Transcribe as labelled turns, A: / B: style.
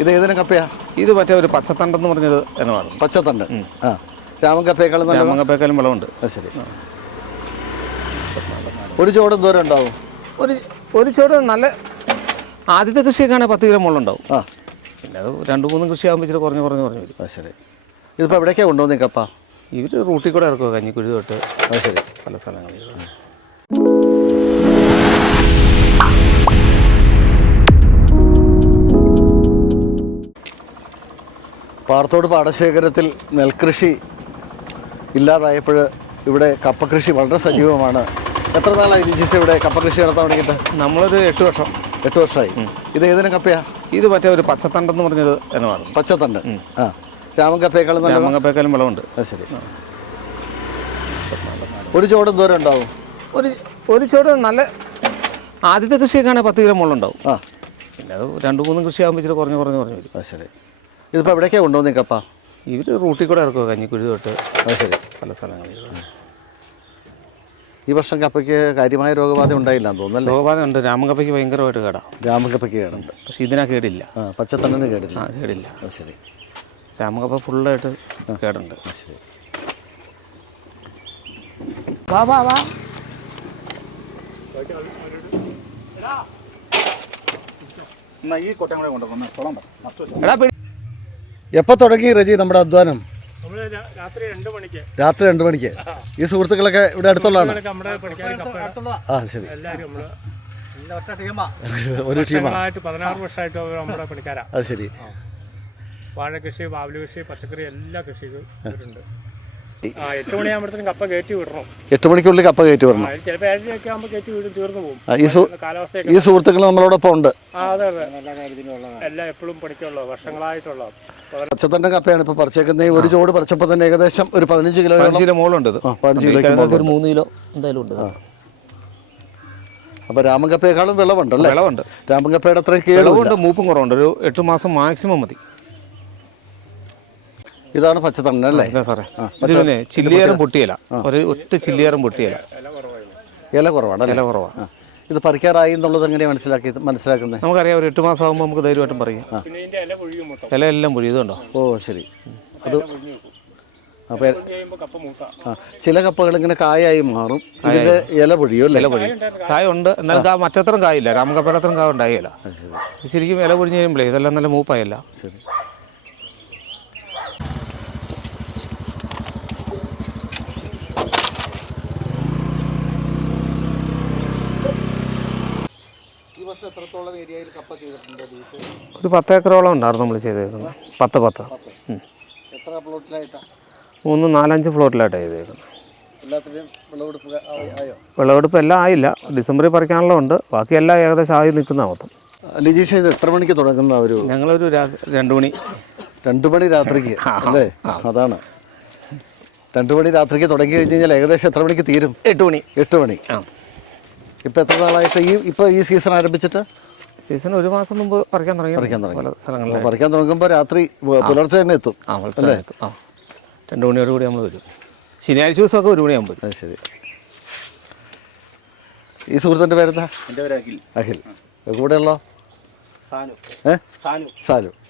A: ഇത് ഏതിനും കപ്പയാ?
B: ഇത് മറ്റേ ഒരു പച്ചത്തണ്ടെന്ന് പറഞ്ഞത് ഇനമാണ്.
A: പച്ചത്തണ്ട്. ആ, രാമൻ കപ്പയേക്കാളും നല്ല.
B: രാമൻ കപ്പയേക്കാളും വിളവുണ്ട്.
A: ശരി. ഒരു ചോട് ദൂരം ഉണ്ടാവും?
B: ഒരു ചോട് നല്ല ആദ്യത്തെ കൃഷിയൊക്കെ ആണെങ്കിൽ 10 കിലോ മുകളിലുണ്ടാവും.
A: ആ,
B: പിന്നെ അത് 2-3 കൃഷിയാകുമ്പോൾ ഇച്ചിരി കുറഞ്ഞ് വരും.
A: ശരി. ഇതിപ്പോൾ എവിടേക്കാണ് കൊണ്ടുപോകുന്നത് കപ്പ?
B: ഇവർ റൂട്ടിൽ കൂടെ ഇറക്കുക, കഞ്ഞിക്കുഴി തൊട്ട്.
A: ശരി.
B: പല സ്ഥലങ്ങളിൽ.
A: പാറത്തോട് പാടശേഖരത്തിൽ നെൽകൃഷി ഇല്ലാതായപ്പോൾ ഇവിടെ കപ്പ കൃഷി വളരെ സജീവമാണ്. എത്ര നാളായി ജിജീഷ് ഇവിടെ കപ്പ കൃഷി നടത്താൻ തുടങ്ങിയിട്ട്?
B: നമ്മളൊരു 8 വർഷം.
A: 8 വർഷമായി. ഇത് ഏതിനും കപ്പയാ?
B: ഇത് മറ്റേ ഒരു പച്ചത്തണ്ടെന്ന് പറഞ്ഞത് ഇനമാണ്.
A: പച്ചത്തണ്ട്. ആ, രാമൻ കപ്പയേക്കാളും നല്ല.
B: രാമൻ കപ്പയേക്കാളും വിളവുണ്ട്.
A: ശരി. ഒരു ചോട് ദൂരം ഉണ്ടാവും?
B: ഒരു ചോട് നല്ല ആദ്യത്തെ കൃഷിയൊക്കെ ആണെങ്കിൽ 10 കിലോ മുകളിലുണ്ടാവും.
A: ആ,
B: പിന്നെ അത് 2-3 കൃഷിയാകുമ്പോൾ ഇച്ചിരി കുറഞ്ഞ് വരും.
A: ശരി. ഇതിപ്പോൾ എവിടേക്കാണ് കൊണ്ടുപോകുന്നത് കപ്പ?
B: ഇവർ റൂട്ടിൽ കൂടെ ഇറക്കുക, കഞ്ഞിക്കുഴി തൊട്ട്.
A: ശരി.
B: പല സ്ഥലങ്ങളിൽ.
A: ഈ വർഷം കപ്പയ്ക്ക് കാര്യമായ രോഗബാധ ഉണ്ടായില്ല എന്ന് തോന്നുന്നു.
B: രോഗബാധ ഉണ്ട്. രാമൻ കപ്പയ്ക്ക് ഭയങ്കരമായിട്ട് കേടാ.
A: രാമൻ കപ്പയ്ക്ക് കേടുണ്ട്.
B: പക്ഷേ ഇതിനാ കേടില്ല.
A: പച്ചത്തണ്ടിന് കേടില്ല.
B: കേടില്ല.
A: ശരി.
B: രാമൻ കപ്പ ഫുള്ളായിട്ട് കേടുണ്ട്.
A: ശരി. എപ്പോൾ തുടങ്ങി റജി നമ്മുടെ അധ്വാനം? രാത്രി 2 മണിക്ക്. ഈ സുഹൃത്തുക്കളൊക്കെ ഇവിടെ അടുത്തുള്ളതാണ്? ആ, ശരി. ഒരു ടീമാണ്.
C: 16 വർഷമായിട്ട് നമ്മുടെ പണിക്കാരാ.
A: അത് ശരി.
C: വാഴ കൃഷി, വാവല് കൃഷി, പച്ചക്കറി എല്ലാ കൃഷിയും ഉണ്ട്. 8 മണിയാകുമ്പോഴത്തേനും കപ്പ കയറ്റി വിടണം.
A: 8 മണിക്കുള്ളിൽ കപ്പ കയറ്റി വിടണം.
C: ചിലപ്പോൾ 7 ആകുമ്പോൾ കയറ്റി വീടും തീർന്നു പോകും. കാലാവസ്ഥ
A: ഈ സുഹൃത്തുക്കൾ നമ്മളോടൊപ്പം ഉണ്ട്.
C: അതെ അതെ, എല്ലാം എപ്പോഴും പണിക്കുള്ള വർഷങ്ങളായിട്ടുള്ള.
A: പച്ചത്തണ്ട കപ്പയാണ് ഇപ്പോൾ പറിച്ചേക്കുന്നത്. ഒരു ചോട് പറിച്ചപ്പോൾ തന്നെ ഏകദേശം ഒരു 15 കിലോ
B: മുകളുണ്ട്.
A: 15 കിലോയ്ക്ക്
B: ഒരു 3 കിലോ എന്തായാലും ഉണ്ട്.
A: അപ്പോൾ രാമൻ കപ്പയേക്കാളും വിളവുണ്ടല്ലേ?
B: വിളവുണ്ട്.
A: രാമൻ കപ്പയുടെ അത്ര കേടുണ്ട്.
B: മൂപ്പും കുറവുണ്ട്. ഒരു 8 മാസം മാക്സിമം മതി.
A: ഇതാണ് പച്ചത്തണ്ട അല്ലേ?
B: സാറേ, ഇതിനെ ചില്ലിയേറും പൊട്ടിയല. ഒറ്റ ചില്ലിയേറും പൊട്ടിയല.
A: ഇല കുറവാണ്.
B: ഇല കുറവാണ്.
A: ഇത് പറിക്കാറായി എന്നുള്ളത് എങ്ങനെയാണ് മനസ്സിലാക്കുന്നത്?
B: നമുക്കറിയാം, ഒരു 8 മാസം ആകുമ്പോൾ നമുക്ക് ധൈര്യമായിട്ടും പറയാം. ഇല എല്ലാം പൊഴിയും. ഇതുണ്ടോ? ഓ, ശരി. അത്
A: അപ്പോൾ ചില കപ്പകൾ ഇങ്ങനെ കായായി മാറും. ഇതിന്റെ ഇല പൊഴിയും അല്ലേ?
B: ഇല പൊഴിയും. കായ ഉണ്ട്, എന്നാലും മറ്റത്രയും കായില്ല. രാമൻ കപ്പയുടെ അത്രയും കായ ഉണ്ടായില്ല. ശരിക്കും ഇല പൊഴിഞ്ഞ് കഴിയുമ്പോഴേ ഇതെല്ലാം നല്ല മൂപ്പായല്ല.
A: ശരി.
B: ഒരു 10 ഏക്കറോളം ഉണ്ടായിരുന്നു നമ്മൾ ചെയ്തേക്കുന്നത്. 10.
A: എത്ര പ്ലോട്ടിലായിട്ടാണ്?
B: 3, 4, 5 ഫ്ലോട്ടിലായിട്ടാണ് ചെയ്തേക്കുന്നത്.
A: എല്ലാത്തിനും
B: വിളവെടുപ്പ് എല്ലാം ആയില്ല. ഡിസംബറിൽ പറിക്കാനുള്ള ഉണ്ട്. ബാക്കി എല്ലാം ഏകദേശം ആയി നിൽക്കുന്ന മൊത്തം.
A: ലിജീഷ്, ഇത് എത്ര മണിക്ക് തുടങ്ങുന്ന?
B: ഞങ്ങളൊരു 2 മണി.
A: 2 മണി രാത്രിക്ക് അല്ലേ? അതാണ് 2 മണി രാത്രിക്ക് തുടങ്ങി കഴിഞ്ഞ് കഴിഞ്ഞാൽ ഏകദേശം എത്ര മണിക്ക് തീരും?
B: 8 മണി.
A: 8 മണി. ഇപ്പം എത്ര നാളായിട്ട് ഈ സീസൺ ആരംഭിച്ചിട്ട്?
B: സീസൺ 1 മാസം മുമ്പ് പറിക്കാൻ തുടങ്ങി.
A: പറിക്കാൻ തുടങ്ങുമ്പോൾ രാത്രി പുലർച്ചെ തന്നെ എത്തും അല്ലേ?
B: 2 മണിയോട് കൂടി നമ്മൾ വരും. ശനിയാഴ്ച ദിവസമൊക്കെ 1 മണിയാകുമ്പോൾ.
A: അത് ശരി. ഈ സുഹൃത്തിൻ്റെ പേരെന്താ?
D: എൻ്റെ പേര് അഖിൽ.
A: അഖിൽ. കൂടെയുള്ളോ?
D: സാനു.
A: സാലു.